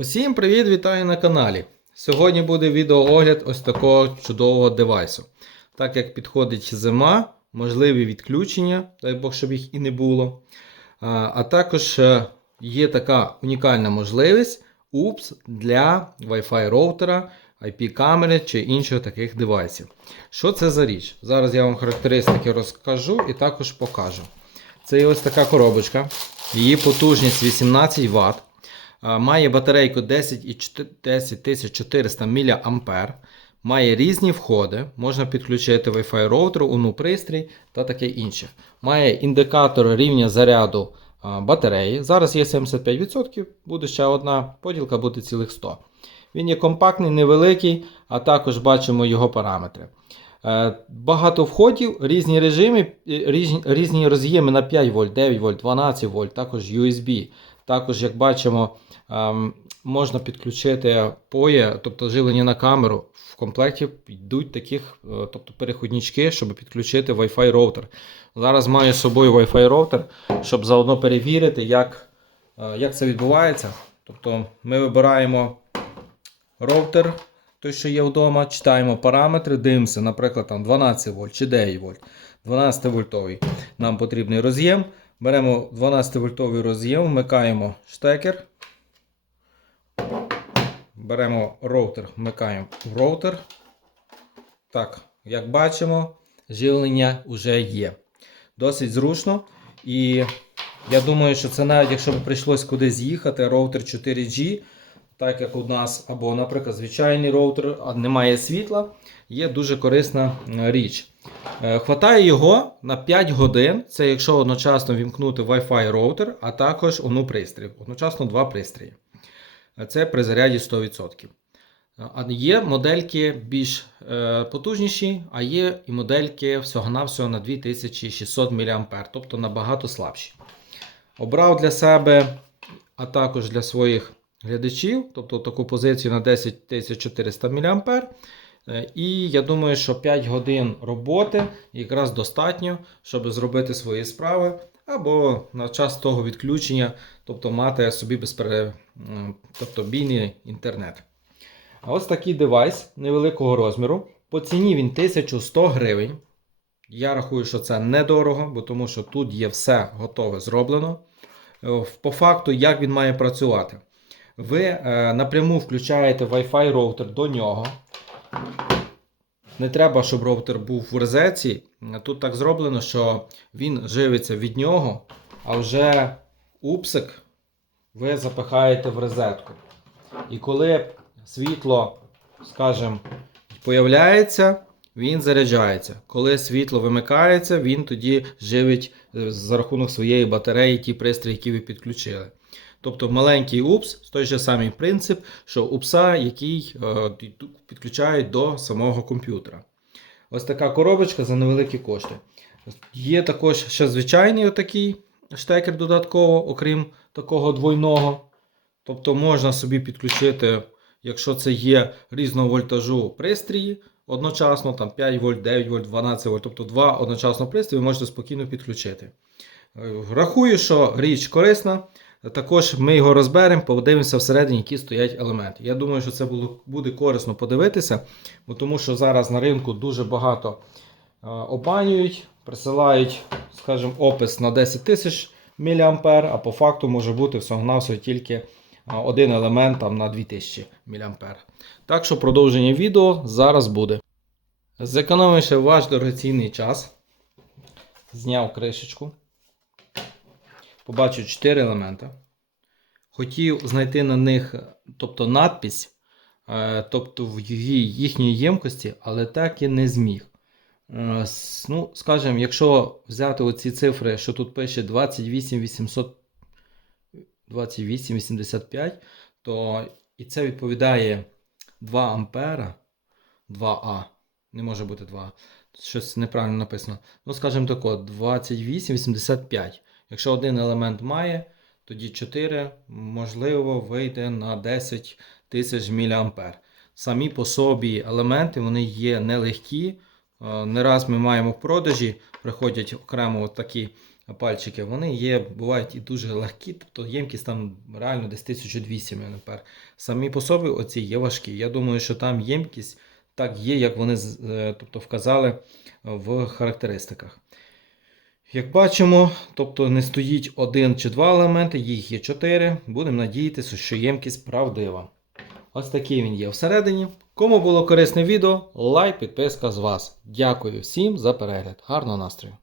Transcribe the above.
Усім привіт, вітаю на каналі. Сьогодні буде відеоогляд ось такого чудового девайсу. Так як підходить зима, можливі відключення, дай Бог, щоб їх і не було. А, також е, є така унікальна можливість UPS для Wi-Fi роутера, IP-камери чи інших таких девайсів. Що це за річ? Зараз я вам характеристики розкажу і також покажу. Це є ось така коробочка. Її потужність 18 Вт. Має батарейку 10 і 4 10400 мА. Має різні входи. Можна підключити Wi-Fi роутер, UNU пристрій та таке інше. Має індикатор рівня заряду батареї. Зараз є 75%, буде ще одна поділка, буде цілих 100. Він є компактний, невеликий, а також бачимо його параметри. Е, Багато входів, різні режими, різні роз'єми на 5 вольт, 9 вольт, 12 вольт, також USB. Також, як бачимо, ем, можна підключити POE, тобто живлення на камеру. В комплекті йдуть таких е, тобто переходнички, щоб підключити Wi-Fi роутер. Зараз маю з собою Wi-Fi роутер, щоб заодно перевірити, як, е, як це відбувається. Тобто ми вибираємо роутер, той, що є вдома, читаємо параметри, дивимося, наприклад, там 12 вольт чи 9 вольт. 12 вольтовий нам потрібний роз'єм. Беремо 12 вольтовий роз'єм, вмикаємо штекер. Беремо роутер, вмикаємо в роутер. Так, як бачимо, живлення вже є. Досить зручно. І я думаю, що це навіть якщо б прийшлось кудись їхати, роутер 4G, так як у нас, або, наприклад, звичайний роутер, а немає світла, є дуже корисна е, річ. Е, Хватає його на 5 годин. Це якщо одночасно вімкнути Wi-Fi роутер, а також ONU пристрій. Одночасно два пристрої. Е, Це при заряді 100%. А є модельки більш потужніші, а є і модельки всього-навсього на 2600 мА, тобто набагато слабші. Обрав для себе, а також для своїх глядачів, тобто таку позицію на 10400 мА. Е, І я думаю, що 5 годин роботи якраз достатньо, щоб зробити свої справи, або на час того відключення, тобто мати собі безпере... тобто бійний інтернет. Ось такий девайс невеликого розміру. По ціні він 1100 гривень. Я рахую, що це недорого, бо тому що тут є все готове зроблено. Е, По факту, як він має працювати. Ви е, напряму включаєте Wi-Fi роутер до нього. Не треба, щоб роутер був в розетці. Тут так зроблено, що він живиться від нього, а вже упсик ви запихаєте в розетку. І коли світло, скажімо, появляється, він заряджається. Коли світло вимикається, він тоді живить е, за рахунок своєї батареї ті пристрої, які ви підключили. Тобто маленький УПС, той же самий принцип, що УПСа, який е, підключають до самого комп'ютера. Ось така коробочка за невеликі кошти. Є також ще звичайний отакий штекер додатково, окрім такого двойного. Тобто можна собі підключити, якщо це є різного вольтажу пристрої, одночасно там 5 вольт, 9 вольт, 12 вольт, тобто два одночасно пристрої можете спокійно підключити. Е, Рахую, що річ корисна. Також ми його розберемо, подивимося всередині, які стоять елементи. Я думаю, що це буде корисно подивитися, бо тому що зараз на ринку дуже багато е, обманюють, присилають, скажімо, опис на 10 тисяч мА, а по факту може бути всього-навсього тільки е, один елемент там, на 2000 мА. Так що продовження відео зараз буде. Зекономивши ваш дорогоцінний час, зняв кришечку. Побачу 4 елемента. Хотів знайти на них тобто, надпись, е, тобто в їхньої ємкості, але так і не зміг. Е, Ну, скажімо, якщо взяти оці цифри, що тут пише 28800 2885, то і це відповідає 2 ампера 2А. Не може бути 2. Щось неправильно написано. Ну, скажімо так, 2885. Якщо один елемент має, тоді 4, можливо, вийде на 10 тисяч мА. Самі по собі елементи вони є нелегкі. Е, Не раз ми маємо в продажі, приходять окремо такі пальчики, вони є, бувають і дуже легкі, тобто ємкість там реально десь 1200 мА. Самі по собі оці є важкі. Я думаю, що там ємкість так є, як вони е, тобто, вказали в характеристиках. Як бачимо, тобто не стоїть один чи два елементи, їх є чотири. Будемо надіятися, що ємкість правдива. Ось такий він є всередині. Кому було корисне відео, лайк, підписка з вас. Дякую всім за перегляд. Гарного настрою!